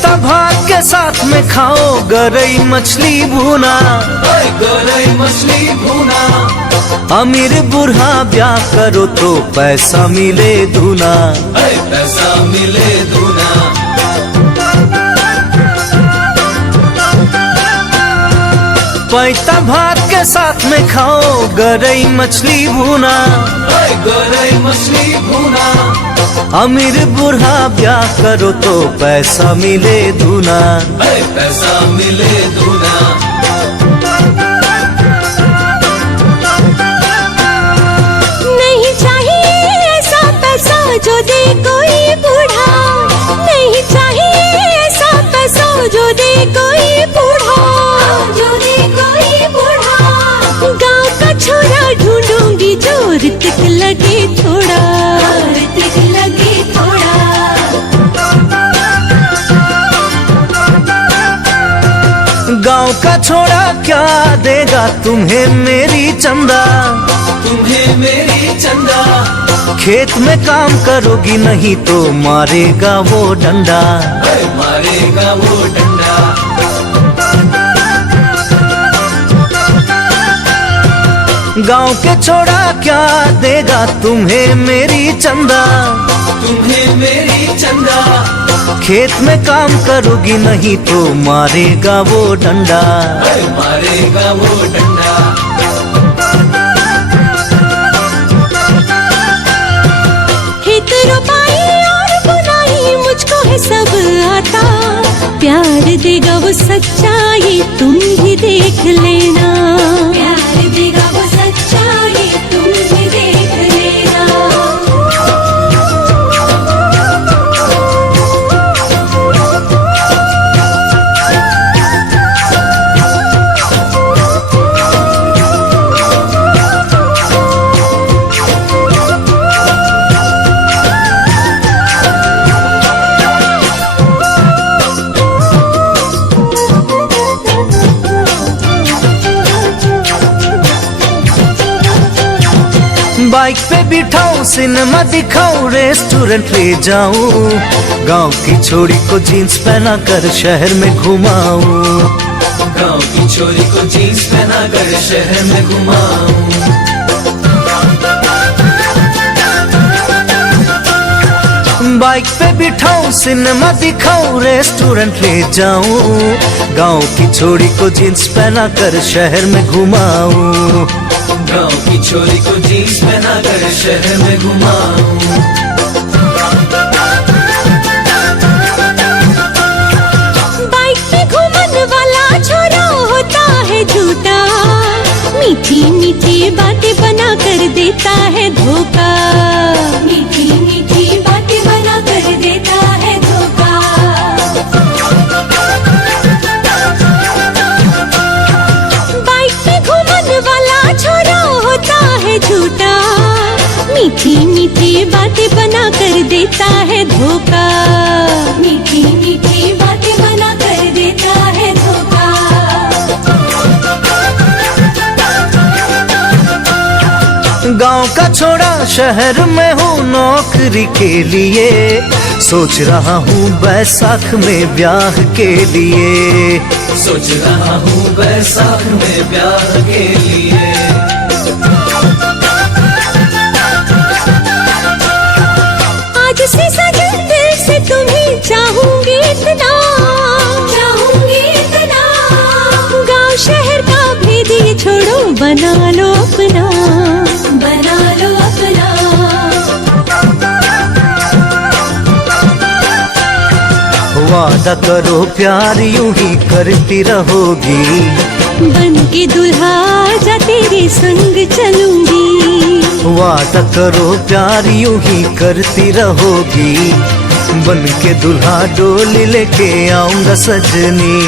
पैता भात के साथ में खाओ गरई मछली भूना, गरई मछली भूना। अमीर बूढ़ा ब्याह करो तो पैसा मिले दूना, पैसा मिले दूना। पैता भात के साथ में खाओ गरई मछली भूना, गरई मछली भूना। अमीर बूढ़ा ब्याह करो तो पैसा मिले दूना, पैसा मिले दूना। नहीं चाहिए ऐसा पैसा जो दे कोई बूढ़ा, नहीं चाहिए ऐसा पैसा जो दे कोई बूढ़ा, जो दे कोई बूढ़ा। गाँव का छोरा ढूंढूंगी जो ऋतिक लगे थोड़ा, ऋतिक लगे थोड़ा। गाँव का छोरा क्या देगा तुम्हें मेरी चंदा, तुम्हें मेरी चंदा। खेत में काम करोगी नहीं तो मारेगा वो डंडा, मारेगा वो डंडा। गाँव के छोरा क्या देगा तुम्हें मेरी चंदा, तुम्हें मेरी चंदा। खेत में काम करोगी नहीं तो मारेगा वो डंडा, मारेगा वो डंडा। खेत रोपाई और बुनाई मुझको है सब आता, प्यार देगा वो सच्चाई तुम भी देख लेना, प्यार देगा वो सच्चाई तुम भी देख लेना। बाइक पे बिठाऊं, सिनेमा दिखाऊं, रेस्टोरेंट ले जाऊं, गांव की छोरी को जीन्स पहना कर शहर में घुमाऊं, गाँव की छोरी को जीन्स पहना कर शहर में घुमाऊं। बाइक पे बिठाऊं, सिनेमा दिखाऊं, रेस्टोरेंट ले जाऊं, गांव की छोरी को जीन्स पहना कर शहर में घुमाऊं, गाँव की छोरी को जीन्स पहना कर शहर में घुमाऊं। बाइक पे घूमन वाला छोरा होता है झूठा, मीठी मीठी बातें बना कर देता है धोखा, मीठी मीठी बातें बना कर देता है धोखा। बाइक पे घूमन वाला छोरा होता है झूठा, मीठी मीठी बातें बना कर देता है धोखा, मीठी मीठी बातें बना कर देता है धोखा। गांव का छोरा शहर में हूँ नौकरी के लिए, सोच रहा हूँ बैसाख में ब्याह के लिए, सोच रहा हूँ बैसाख में ब्याह के लिए। आज से सजन दिल से तुम्हें चाहूंगी इतना, चाहूंगी इतना। गाँव शहर का भेद ये छोड़ो, बना लो अपना, बना लो अपना। वादा करो प्यार यूं ही करती रहोगी, बन के दुल्हा जा तेरे संग चलूंगी, वादा करो प्यार यूं ही करती रहोगी, बन के दुल्हा डोली लेके आऊंगा सजनी,